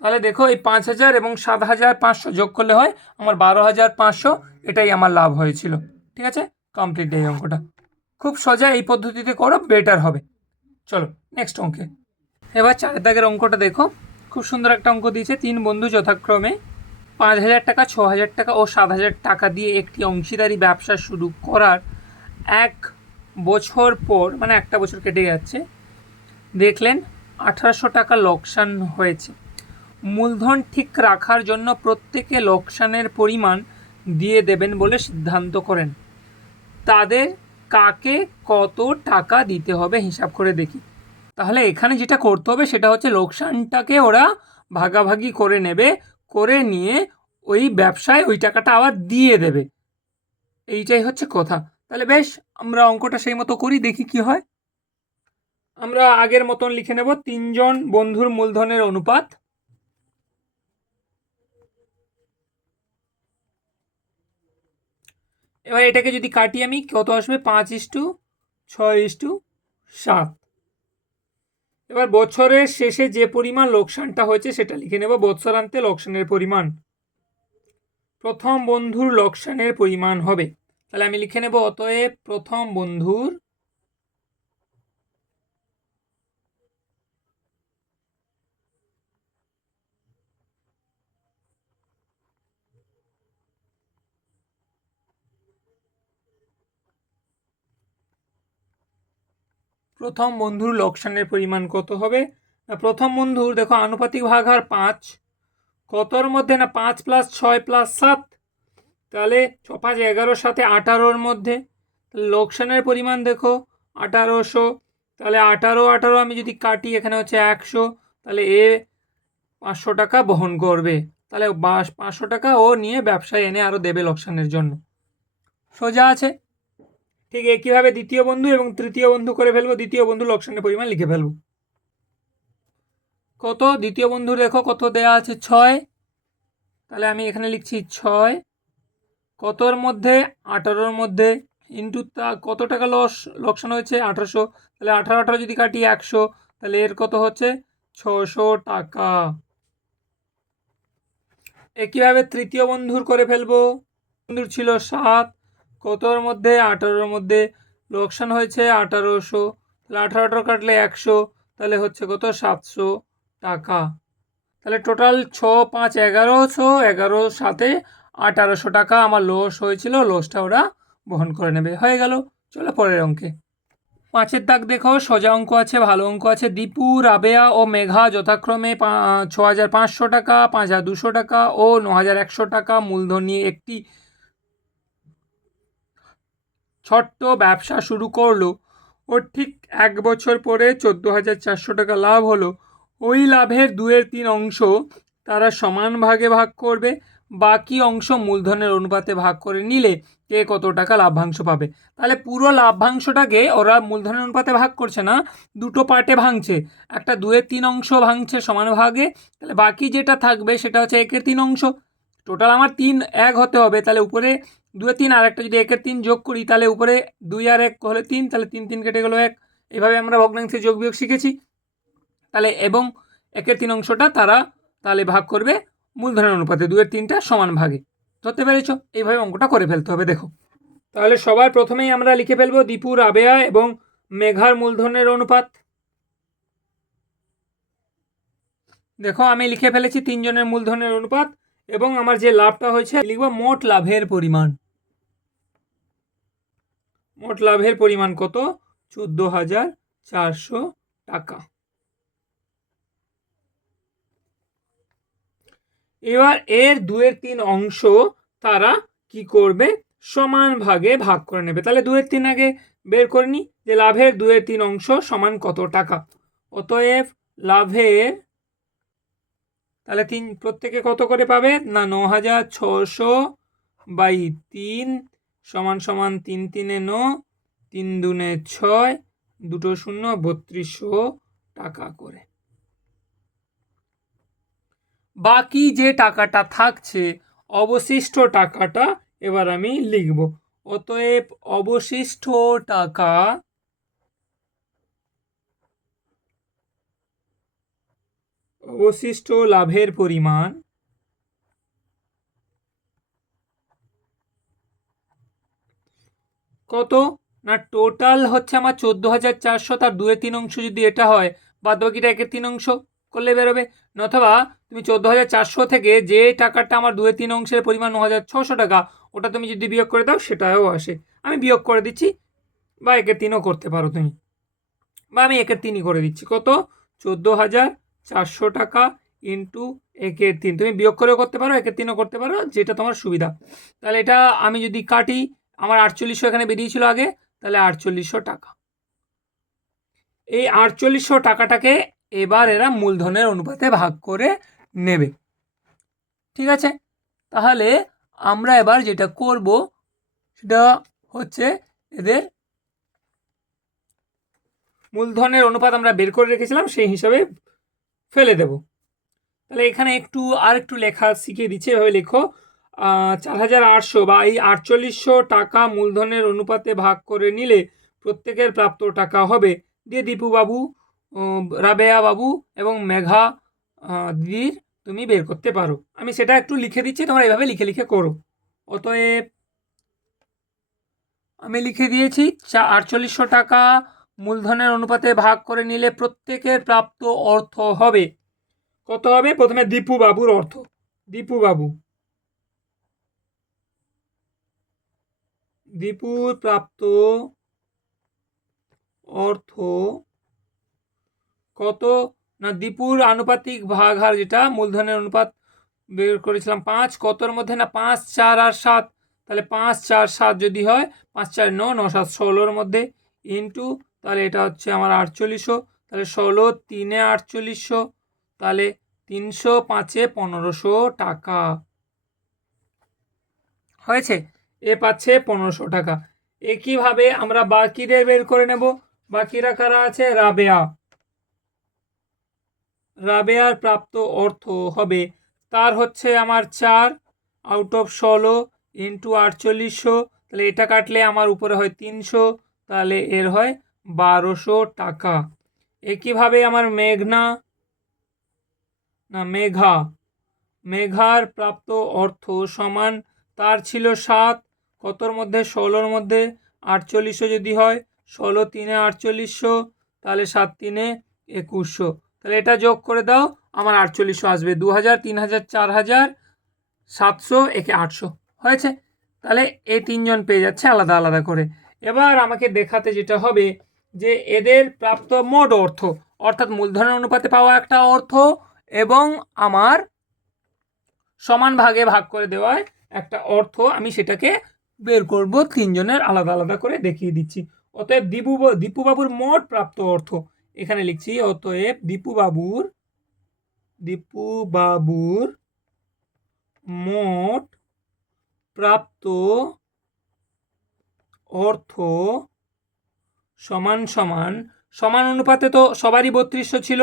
তাহলে দেখো এই 5,000 এবং 7,500 যোগ করলে হয় আমার 12,500, এটাই আমার লাভ হয়েছিল। ঠিক আছে, কমপ্লিট এই অঙ্কটা। খুব সোজা, এই পদ্ধতিতে করো, বেটার হবে। চলো নেক্সট অঙ্কে। এবার 4 দাগের অঙ্কটা দেখো, খুব সুন্দর একটা অঙ্ক দিয়েছে। 3 বন্ধু যথাক্রমে 5,000 টাকা, 6,000 টাকা ও 7,000 টাকা দিয়ে একটি অংশীদারি ব্যবসা শুরু করার 1 বছর পর, মানে একটা বছর কেটে যাচ্ছে, দেখলেন 1,800 টাকা লোকসান হয়েছে। মূলধন ঠিক রাখার জন্য প্রত্যেকে লোকসানের পরিমাণ দিয়ে দেবেন বলে সিদ্ধান্ত করেন। তাদের কাকে কত টাকা দিতে হবে হিসাব করে দেখি। তাহলে এখানে যেটা করতে হবে সেটা হচ্ছে লোকসানটাকে ওরা ভাগাভাগি করে নেবে, করে নিয়ে ওই ব্যবসায় ওই টাকাটা আবার দিয়ে দেবে, এইটাই হচ্ছে কথা। তাহলে বেশ, আমরা অঙ্কটা সেই মতো করি, দেখি কি হয়। আমরা আগের মতন লিখে নেব 3 জন বন্ধুর মূলধনের অনুপাত। এবার এটাকে যদি কাটি আমি কত আসবে 5:6:7। এবার বছরের শেষে যে পরিমাণ লোকসানটা হয়েছে সেটা লিখে নেব। বৎসরান্তে লোকসানের পরিমাণ, প্রথম বন্ধুর লোকসানের পরিমাণ হবে, তাহলে আমি লিখে নেব অতএব প্রথম বন্ধুর লোকসানের পরিমাণ কত হবে। প্রথম বন্ধুর দেখো আনুপাতিক ভাগ হার 5, কতর মধ্যে না 5 + 6 + 7, তাহলে 5 11 সাথে 18-র মধ্যে। লোকসানের পরিমাণ দেখো 1800, তাহলে 18 আমি যদি কাটি এখানে হচ্ছে 100, তাহলে এ 500 টাকা বহন করবে, তাহলে 500 টাকা ও নিয়ে ব্যবসায় এনে আরও দেবে লোকসানের জন্য। সোজা আছে। ঠিক একইভাবে দ্বিতীয় বন্ধু এবং তৃতীয় বন্ধু করে ফেলবো। দ্বিতীয় বন্ধু লোকসানের পরিমাণ লিখে ফেলবো। কত দ্বিতীয় বন্ধু দেখো কত দেয়া আছে 6, তাহলে আমি এখানে লিখছি 6, কতর মধ্যে 18-র মধ্যে, ইন্টু তা কত টাকা লোকসান হয়েছে 1800, তাহলে 18 যদি কাটি 100, তাহলে এর কত হচ্ছে 600 টাকা। একইভাবে তৃতীয় বন্ধুর করে ফেলবো। বন্ধুর ছিল 7, কতর মধ্যে 18-র মধ্যে, লোকসান হয়েছে 1800, তাহলে 18 কাটলে 100, তাহলে হচ্ছে কত 700 টাকা। তাহলে টোটাল 6 5 1100, 11 সাথে 1800 টাকা আমার লস হয়েছিল, লসটা ওরা বহন করে নেবে। হয়ে গেল। চলো পরের অঙ্কে। 5-এর দাগ দেখো, সোজা অঙ্ক আছে, ভালো অঙ্ক আছে। দীপু, রাবেয়া ও মেঘা যথাক্রমে 6500 টাকা, 5200 টাকা ও 9100 টাকা মূলধন নিয়ে একটি ছোট্ট ব্যবসা শুরু করলো। ওর ঠিক 1 বছর পরে 14,400 টাকা লাভ হলো। ওই লাভের 2/3 অংশ তারা সমান ভাগে ভাগ করবে। বাকি অংশ মূলধনের অনুপাতে ভাগ করে নিলে কে কত টাকা লাভ্যাংশ পাবে। তাহলে পুরো লাভ্যাংশটাকে ওরা মূলধনের অনুপাতে ভাগ করছে না, দুটো পার্টে ভাঙছে। একটা 2/3 অংশ ভাঙছে সমান ভাগে, তাহলে বাকি যেটা থাকবে সেটা হচ্ছে 1/3 অংশ। টোটাল আমার 3 1 হতে হবে, তাহলে উপরে 2/3 আর একটা যদি 1/3 যোগ করি, তাহলে উপরে 2 আর 1 হলে 3, তাহলে 3 3 কেটে গেল 1। এভাবে আমরা ভগ্নাংশের যোগ বিয়োগ শিখেছি। তাহলে এবং 1/3 অংশটা তারা তাহলে ভাগ করবে মূলধনের অনুপাতে, 2/3টা সমান ভাগে। ধরতে পেরেছো? এইভাবে অঙ্কটা করে ফেলতে হবে। দেখো তাহলে সবার প্রথমেই আমরা লিখে ফেলবো দীপু, রাবেয়া এবং মেঘার মূলধনের অনুপাত। দেখো আমি লিখে ফেলেছি 3 জনের মূলধনের অনুপাত, এবং আমার যে লাভটা হয়েছে লিখবো মোট লাভের পরিমাণ। মোট লাভের পরিমাণ কত 14,400 টাকা। এবার এর 2/3 অংশ তারা কি করবে সমান ভাগে ভাগ করে নেবে। তাহলে 2/3 আগে বের করে নি যে লাভের 2/3 অংশ সমান কত টাকা। অতএব লাভের, তাহলে প্রত্যেকে কত করে পাবে না 9,600/3 সমান সমান 3 3 9, 3 2 6, 2 0 3200 টাকা করে। বাকি যে টাকাটা থাকছে অবশিষ্ট টাকাটা এবার আমি লিখব। অতএব অবশিষ্ট টাকা, অবশিষ্ট লাভের পরিমাণ কত না টোটাল হচ্ছে আমার 14,400, তার 2/3 অংশ যদি এটা হয়, বাদ বাকিটা 1/3 অংশ করলে বেরোবে। অথবা তুমি 14,400 থেকে যে টাকাটা আমার 2/3 অংশের পরিমাণ 9,600 টাকা, ওটা তুমি যদি বিয়োগ করে দাও সেটাও আসে। আমি বিয়োগ করে দিচ্ছি, বা 1/3ও করতে পারো তুমি, বা আমি 1/3 করে দিচ্ছি। কত 14,400 টাকা ইন্টু 1/3, তুমি বিয়োগ করেও করতে পারো 1/3ও করতে পারো, যেটা তোমার সুবিধা। তাহলে এটা আমি যদি কাটি, আমার 4800 এখানে বেরিয়েছিল আগে, তাহলে 4800 টাকা। এই 4800 টাকাটাকে এবার এরা মূলধনের অনুপাতে ভাগ করে নেবে। ঠিক আছে, তাহলে আমরা এবার যেটা করব সেটা হচ্ছে এদের মূলধনের অনুপাত আমরা বের করে রেখেছিলাম সেই হিসাবে ফেলে দেব। তাহলে এখানে আর একটু লেখা শিখিয়ে দিচ্ছি, এভাবে লেখো 4800 বা এই 4800 টাকা মূলধনের অনুপাতে ভাগ করে নিলে প্রত্যেকের প্রাপ্ত টাকা হবে দিয়ে দীপুবাবু, রাবেয়া বাবু এবং মেঘা দিদির তুমি বের করতে পারো। আমি সেটা একটু লিখে দিচ্ছি, তোমরা এইভাবে লিখে লিখে করো। অতএব আমি লিখে দিয়েছি 4800 টাকা মূলধনের অনুপাতে ভাগ করে নিলে প্রত্যেকের প্রাপ্ত অর্থ হবে কত হবে? প্রথমে দীপুবাবুর অর্থ, দীপুর প্রাপ্ত অর্থ কত না, দীপুর আনুপাতিক ভাগ হার যেটা মূলধনের অনুপাত বের করেছিলাম 5, কতর মধ্যে না 5, 4 আর 7, তাহলে 5, 4, 7 যদি হয় 5, 4, 9, 9, 7, 16-র মধ্যে ইন্টু, তাহলে এটা হচ্ছে আমার 4800, তাহলে 16, 3-এ 4800, তাহলে 300, 5-এ 1500 টাকা হয়েছে। এ পাচ্ছে 1500 টাকা। একইভাবে আমরা বাকিদের বের করে নেব। বাকিরা কারা আছে? রাবেয়ার প্রাপ্ত অর্থ হবে, তার হচ্ছে আমার 4 আউট অফ 16 ইন্টু 4800, তাহলে এটা কাটলে আমার উপরে হয় 300, তাহলে এর হয় 1200 টাকা। একইভাবে আমার মেঘার প্রাপ্ত অর্থ সমান, তার ছিল 7, কতর মধ্যে 16-র মধ্যে 4800 যদি হয়, 16, 3-এ 4800, তাহলে 7, 3-এ 2100, তাহলে এটা যোগ করে দাও, আমার 4800 আসবে। 2000, 3000, 4000, 700, একে 800 হয়েছে। তাহলে এই তিনজন পেয়ে যাচ্ছে আলাদা আলাদা করে। এবার আমাকে দেখাতে যেটা হবে যে এদের প্রাপ্ত মোট অর্থ, অর্থাৎ মূলধনের অনুপাতে পাওয়া একটা অর্থ এবং আমার সমান ভাগে ভাগ করে দেওয়ায় একটা অর্থ, আমি সেটাকে বের করব তিনজনের আলাদা আলাদা করে দেখিয়ে দিচ্ছি। অতএব দীপুবাবুর মোট প্রাপ্ত অর্থ এখানে লিখছি, অতএব দীপুবাবুর মোট প্রাপ্ত অর্থ সমান অনুপাতে তো সবারই 3200 ছিল,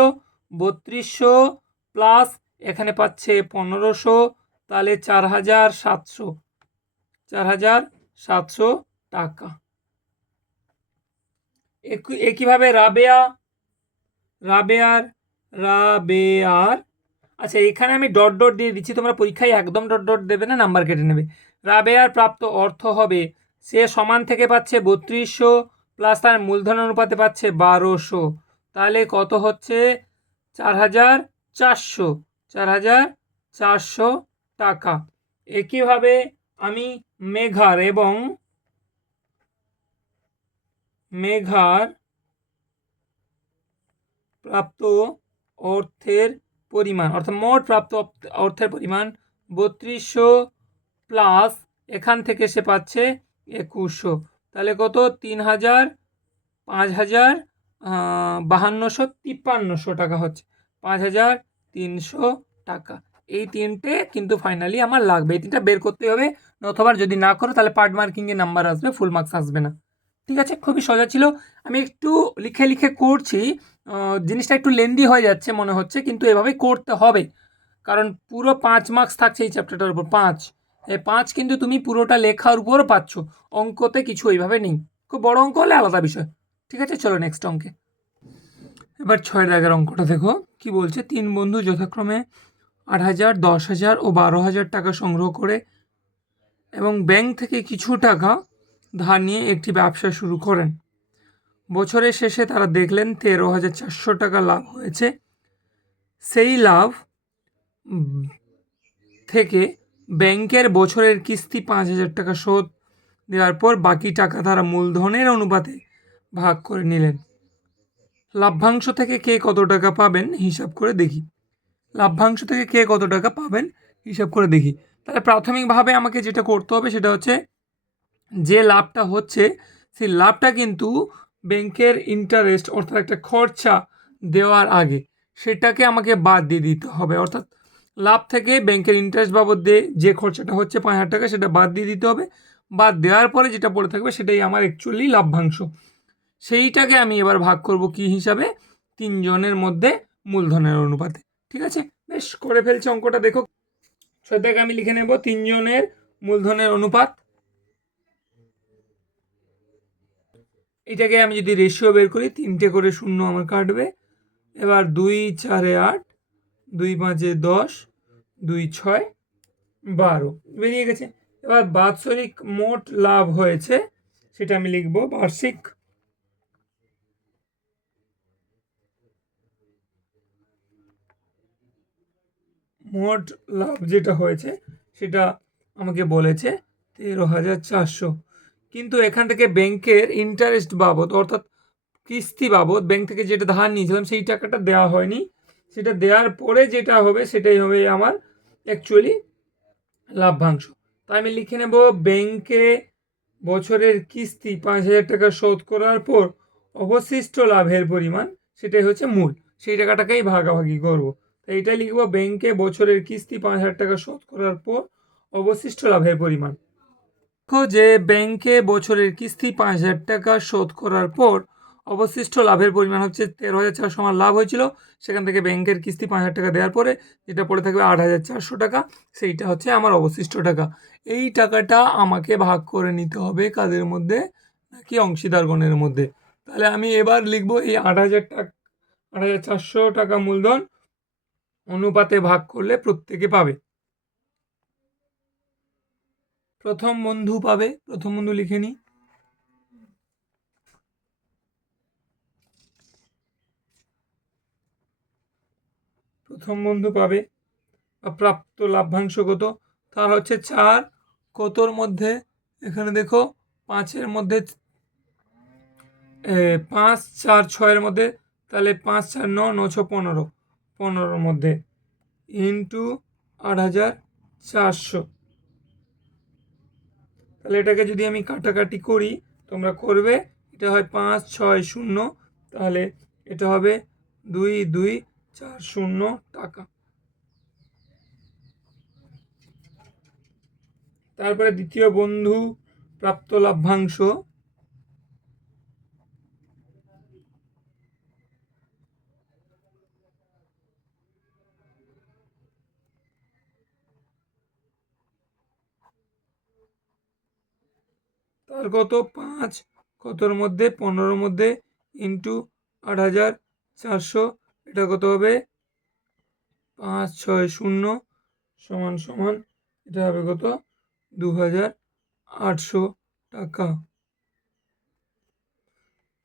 3200 প্লাস এখানে পাচ্ছে 1500, তাহলে 4700 টাকা। একইভাবে রাবেয়ার আচ্ছা, এখানে আমি ডট ডট দিয়ে দিচ্ছি, তোমরা পরীক্ষায় একদম ডট ডট দেবে না, নাম্বার কেটে নেবে। রাবেয়ার প্রাপ্ত অর্থ হবে, সে সমান থেকে পাচ্ছে 3200 প্লাস তার মূলধন অনুপাতে পাচ্ছে 1200, তাহলে কত হচ্ছে? 4400 টাকা। একইভাবে আমি মেঘার প্রাপ্ত অর্থের পরিমাণ, অর্থাৎ মোট প্রাপ্ত অর্থের পরিমাণ 3200 প্লাস এখান থেকে সে পাচ্ছে 2100, তাহলে কত? 3000, 5000, 5253 টাকা হচ্ছে, 5300 টাকা। এই তিনটে কিন্তু ফাইনালি আমার লাগবে, এই তিনটা বের করতে হবে, অথবা যদি না করো তাহলে পার্ট মার্কিংয়ে নাম্বার আসবে, ফুল মার্কস আসবে না। ঠিক আছে, খুবই সোজা ছিল। আমি একটু লিখে লিখে করছি, জিনিসটা একটু লেন্দি হয়ে যাচ্ছে মনে হচ্ছে, কিন্তু এভাবেই করতে হবে, কারণ পুরো 5 মার্কস থাকছে এই চ্যাপ্টারটার উপর। 5, এই 5 কিন্তু তুমি পুরোটা লেখার উপরও পাচ্ছ, অঙ্কতে কিছু এইভাবে নেই। খুব বড় অঙ্ক হলে আলাদা বিষয়। ঠিক আছে, চলো নেক্সট অঙ্কে। এবার 6 দাগের অঙ্কটা দেখো কি বলছে। 3 বন্ধু যথাক্রমে 8000, 10000 ও 12000 টাকা সংগ্রহ করে এবং ব্যাংক থেকে কিছু টাকা ধার নিয়ে একটি ব্যবসা শুরু করেন। বছরের শেষে তারা দেখলেন 13,400 টাকা লাভ হয়েছে। সেই লাভ থেকে ব্যাংকের বছরের কিস্তি 5,000 টাকা শোধ দেওয়ার পর বাকি টাকা তারা মূলধনের অনুপাতে ভাগ করে নিলেন। লাভ্যাংশ থেকে কে কত টাকা পাবেন হিসাব করে দেখি। তাহলে প্রাথমিকভাবে আমাকে যেটা করতে হবে সেটা হচ্ছে, যে লাভটা হচ্ছে সেই লাভটা কিন্তু ব্যাংকের ইন্টারেস্ট অর্থাৎ একটা খরচা দেওয়ার আগে সেটাকে আমাকে বাদ দিয়ে দিতে হবে। অর্থাৎ লাভ থেকে ব্যাংকের ইন্টারেস্ট বাবদ যে খরচাটা হচ্ছে 5,000 টাকা সেটা বাদ দিয়ে দিতে হবে। বাদ দেওয়ার পরে যেটা পড়ে থাকবে সেটাই আমার অ্যাকচুয়ালি লাভ্যাংশ। সেইটাকে আমি এবার ভাগ করব কি হিসাবে? 3 জনের মধ্যে মূলধনের অনুপাতে। ঠিক আছে, বেশ করে ফেলছি অঙ্কটা, দেখো 6 থেকে আমি লিখে নেব 3 জনের মূলধনের অনুপাত। এটাকে আমি যদি রেশিও বের করি, 3টে করে শূন্য আমার কাটবে। এবার 2 4 8, 2 5 10, 2 6 12 বেরিয়ে গেছে। এবার বাৎসরিক মোট লাভ হয়েছে, সেটা আমি লিখব বার্ষিক মোট লাভ যেটা হয়েছে সেটা আমাকে বলেছে 13,400। কিন্তু এখান থেকে ব্যাংকের ইন্টারেস্ট বাবদ অর্থাৎ কিস্তি বাবদ ব্যাংক থেকে যেটা ধার নিয়েছিলাম সেই টাকাটা দেওয়া হয়নি। সেটা দেওয়ার পরে যেটা হবে সেটাই হবে আমার অ্যাকচুয়ালি লাভ্যাংশ। তাই আমি লিখে নেব ব্যাংকে বছরের কিস্তি 5,000 টাকা শোধ করার পর অবশিষ্ট লাভের পরিমাণ, সেটাই হচ্ছে মূল, সেই টাকাটাকেই ভাগাভাগি করব। তাই এটাই লিখব ব্যাংকে বছরের কিস্তি 5,000 টাকা শোধ করার পর অবশিষ্ট লাভের পরিমাণ। দেখো যে ব্যাংকে বছরের কিস্তি 5,000 টাকা শোধ করার পর অবশিষ্ট লাভের পরিমাণ হচ্ছে 13,400 আমার লাভ হয়েছিল। সেখান থেকে ব্যাংকের কিস্তি 5,000 টাকা দেওয়ার পরে যেটা পড়ে থাকবে 8,400 টাকা, সেইটা হচ্ছে আমার অবশিষ্ট টাকা। এই টাকাটা আমাকে ভাগ করে নিতে হবে কাদের মধ্যে, নাকি অংশীদারগণের মধ্যে। তাহলে আমি এবার লিখব এই 8,000 টাকা 8,400 টাকা মূলধন অনুপাতে ভাগ করলে প্রত্যেকে পাবে। প্রথম বন্ধু পাবে, প্রথম বন্ধু লিখে নিই। প্রথম বন্ধু পাবে প্রাপ্ত লাভ্যাংশ কত, তার হচ্ছে 4 কতর মধ্যে, এখানে দেখো 5-এর মধ্যে 5 4 6-এর মধ্যে, তাহলে 5 4 9 9 6 15, 15-র মধ্যে ইন্টু 8,400। তাহলে এটাকে যদি আমি কাটাকাটি করি, তোমরা করবে, এটা হয় 5 6 0, তাহলে এটা হবে 2 2 4 0 টাকা। তারপরে দ্বিতীয় বন্ধু প্রাপ্ত লাভ্যাংশ, তার কত 5 কতর মধ্যে 15-র মধ্যে ইন্টু 8,400, এটা কত হবে 5 6 0 সমান সমান এটা হবে কত 2,800 টাকা।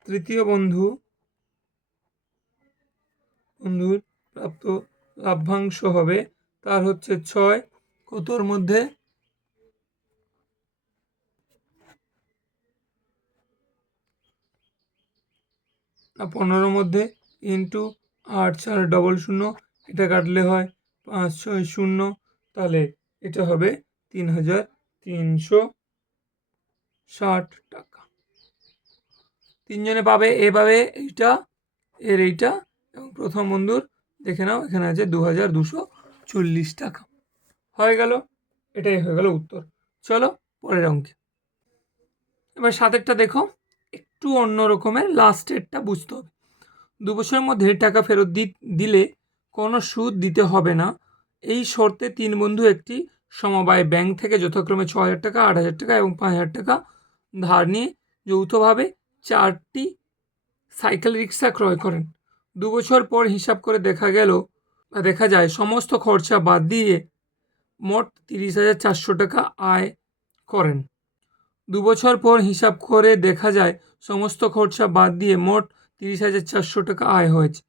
তৃতীয় বন্ধুর প্রাপ্ত লাভ্যাংশ হবে, তার হচ্ছে 6 কতর মধ্যে 15-র মধ্যে ইন্টু 8 4 0 0, এটা কাটলে হয় 5 6 0, তাহলে এটা হবে 3,360 টাকা। তিনজনে পাবে, এভাবে এইটা এর এইটা এবং প্রথম বন্ধুর দেখে নাও এখানে আছে 2,240 টাকা। হয়ে গেল, এটাই হয়ে গেল উত্তর। চলো পরের অঙ্কে। এবার 7-এরটা দেখো, একটু অন্য রকমের, লাস্টেরটা বুঝতে হবে। 2 বছরের মধ্যে টাকা ফেরত দিলে কোনো সুদ দিতে হবে না, এই শর্তে 3 বন্ধু একটি সমবায় ব্যাংক থেকে যথাক্রমে 6,000 টাকা 8,000 টাকা এবং 5,000 টাকা ধার নিয়ে যৌথভাবে 4টি সাইকেল রিক্সা ক্রয় করেন। 2 বছর পর হিসাব করে দেখা যায় সমস্ত খরচা বাদ দিয়ে মোট 30,400 টাকা আয় করেন। 2 বছর পর হিসাব করে দেখা যায় সমস্ত খরচা বাদ দিয়ে মোট 30,400 টাকা আয় হয়েছে।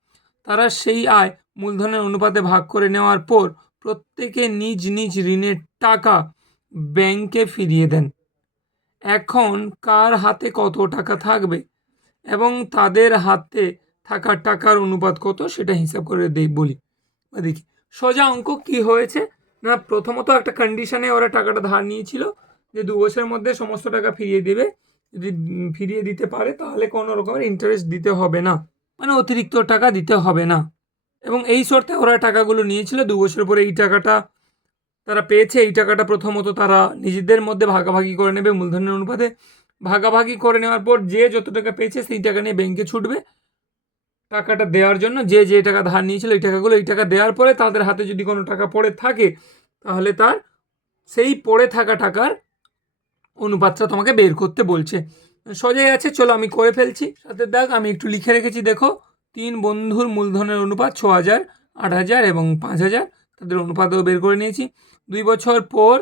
তারা সেই আয় মূলধনের অনুপাতে ভাগ করে নেওয়ার পর প্রত্যেকে নিজ নিজ ঋণের টাকা ব্যাংকে ফিরিয়ে দেন। এখন কার হাতে কত টাকা থাকবে এবং তাদের হাতে থাকা টাকার অনুপাত কত সেটা হিসাব করে বলি। দেখি সোজা অঙ্ক কি হয়েছে না, প্রথমত একটা কন্ডিশনে ওরা টাকাটা ধার নিয়েছিল যে 2 বছরের মধ্যে সমস্ত টাকা ফিরিয়ে দেবে, যদি ফিরিয়ে দিতে পারে তাহলে কোনো রকমের ইন্টারেস্ট দিতে হবে না, মানে অতিরিক্ত টাকা দিতে হবে না। এবং এই শর্তে ওরা টাকাগুলো নিয়েছিল। 2 বছর পরে এই টাকাটা তারা পেয়েছে, এই টাকাটা প্রথমত তারা নিজেদের মধ্যে ভাগাভাগি করে নেবে মূলধনের অনুপাতে। ভাগাভাগি করে নেওয়ার পর যে যত টাকা পেয়েছে সেই টাকা নিয়ে ব্যাংকে ছুটবে টাকাটা দেওয়ার জন্য। যে টাকা ধার নিয়েছিল এই টাকাগুলো, এই টাকা দেওয়ার পরে তাদের হাতে যদি কোনো টাকা পড়ে থাকে তাহলে তার সেই পড়ে থাকা টাকার অনুপাতটা তোমাকে বের করতে বলছে। সোজাই আছে, চলো আমি করে ফেলছি। সাথে দাগ আমি একটু লিখে রেখেছি, দেখো 3 বন্ধুর মূলধনের অনুপাত 6,000, 8,000 এবং 5,000, তাদের অনুপাতও বের করে নিয়েছি। 2 বছর পর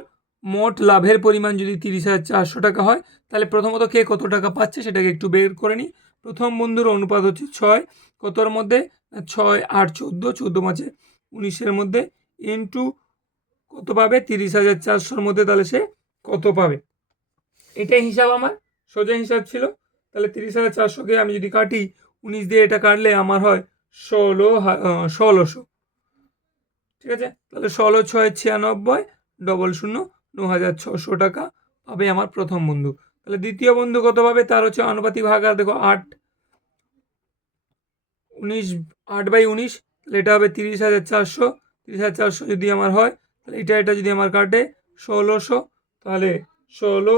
মোট লাভের পরিমাণ যদি 30,400 টাকা হয়, তাহলে প্রথমত কে কত টাকা পাচ্ছে সেটাকে একটু বের করে নিই। প্রথম বন্ধুর অনুপাত হচ্ছে 6, কতর মধ্যে, 6, 8, 14, 14 5 19-এর মধ্যে ইন্টু কত পাবে, 30,400-র মধ্যে, তাহলে সে কত পাবে। এটাই হিসাব, আমার সোজা হিসাব ছিল। তাহলে 30,400-কে আমি যদি কাটি 19 দিয়ে, এটা কাটলে আমার হয় 1600। ঠিক আছে, তাহলে 16 6 96, 00 9,600 টাকা পাবে আমার প্রথম বন্ধু। তাহলে দ্বিতীয় বন্ধু কত পাবে, তার হচ্ছে আনুপাতিক ভাগাকার, দেখো 8 19 8/19, তাহলে এটা হবে 30,400। 30,400 যদি আমার হয়, তাহলে এটা যদি আমার কাটে 1600, তাহলে 16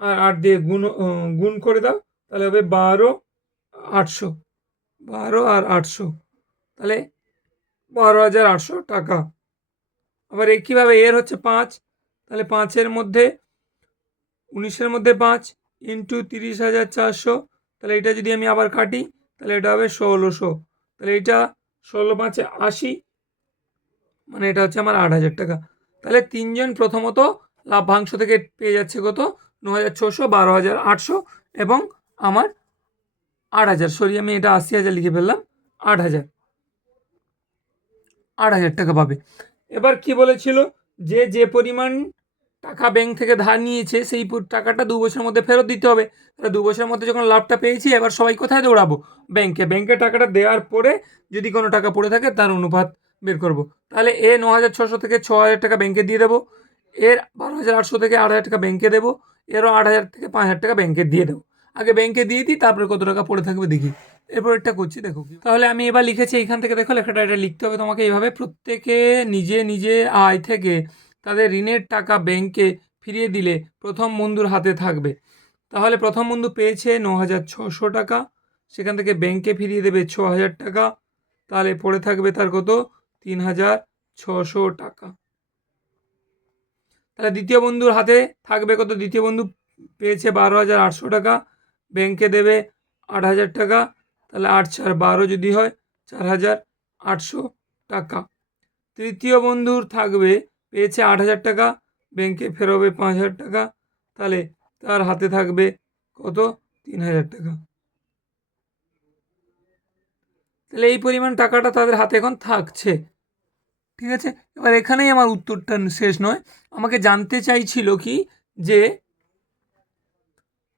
আর 8 দিয়ে গুণ করে দাও, তাহলে হবে 12,800। 12 আর 800, তাহলে 12,800 টাকা। আবার একইভাবে এর হচ্ছে 5, তাহলে 5-এর মধ্যে 19-এর মধ্যে 5 ইন্টু 30,400, তাহলে এটা যদি আমি আবার কাটি, তাহলে এটা হবে 1600। তাহলে এটা 16 5 80, মানে এটা হচ্ছে আমার 8,000 টাকা। তাহলে তিনজন প্রথমত লাভ্যাংশ থেকে পেয়ে যাচ্ছে কত, 9,600, 12,800 এবং আমার 8,000, সরি আমি এটা 80,000 লিখে ফেললাম, 8,000 টাকা পাবে। এবার কি বলেছিল, যে পরিমাণ টাকা ব্যাংক থেকে ধার নিয়েছে সেই টাকাটা 2 বছরের মধ্যে ফেরত দিতে হবে। তাহলে 2 বছরের মধ্যে যখন লাভটা পেয়েছি, এবার সবাই কোথায় দৌড়াবো, ব্যাংকে টাকাটা দেওয়ার পরে যদি কোনো টাকা পড়ে থাকে তার অনুপাত বের করব। তাহলে 9,600 থেকে 6,000 টাকা ব্যাংকে দিয়ে দেবো, এর 12,800 থেকে 8,000 টাকা ব্যাংকে দেবো, এরও 8,000 থেকে 5,000 টাকা ব্যাংকে দিয়ে দেবো। আগে ব্যাংকে দিয়ে দিই, তারপরে কত টাকা পড়ে থাকবে দেখি। এরপর এটা করছি, দেখো কি। তাহলে আমি এবার লিখেছি, এইখান থেকে দেখো লেখাটা, এটা লিখতে হবে তোমাকে এইভাবে, প্রত্যেকে নিজে আয় থেকে তাদের ঋণের টাকা ব্যাংকে ফিরিয়ে দিলে প্রথম বন্ধুর হাতে থাকবে। তাহলে প্রথম বন্ধু পেয়েছে 9,600 টাকা, সেখান থেকে ব্যাংকে ফিরিয়ে দেবে 6,000 টাকা, তাহলে পড়ে থাকবে তার কত, 3,600 টাকা। তাহলে দ্বিতীয় বন্ধুর হাতে থাকবে কত, দ্বিতীয় বন্ধু পেয়েছে 12,800 টাকা, ব্যাংকে দেবে 8,000 টাকা, তাহলে 8 4 12 যদি হয় 4,800 টাকা। তৃতীয় বন্ধুর থাকবে, পেয়েছে 8,000 টাকা, ব্যাংকে ফেরবে 5,000 টাকা, তাহলে তার হাতে থাকবে কত, 3,000 টাকা। তাহলে এই পরিমাণ টাকাটা তাদের হাতে এখন থাকছে। ঠিক আছে, এবার এখানেই আমার উত্তরটা শেষ নয়। আমাকে জানতে চাইছিল কি, যে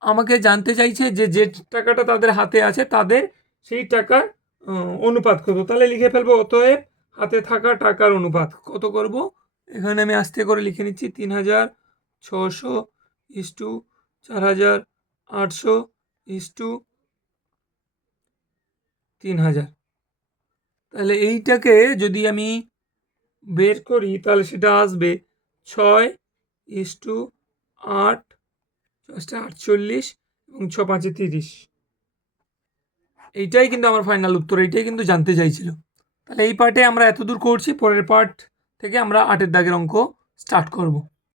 আমাকে জানতে চাইছে যে টাকাটা তাদের হাতে আছে, তাদের সেই টাকার অনুপাত কত। তাহলে লিখে ফেলবো, অতএব হাতে থাকা টাকার অনুপাত কত করব। এখানে আমি আস্তে করে লিখে নিচ্ছি, 3,600 ইস্টু 4,800 ইস্টু 3,000। তাহলে এইটাকে যদি আমি বের করি, তাহলে সেটা আসবে 6:8, 48 এবং 6 5 30। এইটাই কিন্তু আমার ফাইনাল উত্তর, এইটাই কিন্তু জানতে চাইছিল। তাহলে এই পার্টে আমরা এতদূর করছি, পরের পার্ট থেকে আমরা 8-এর দাগের অঙ্ক স্টার্ট করব।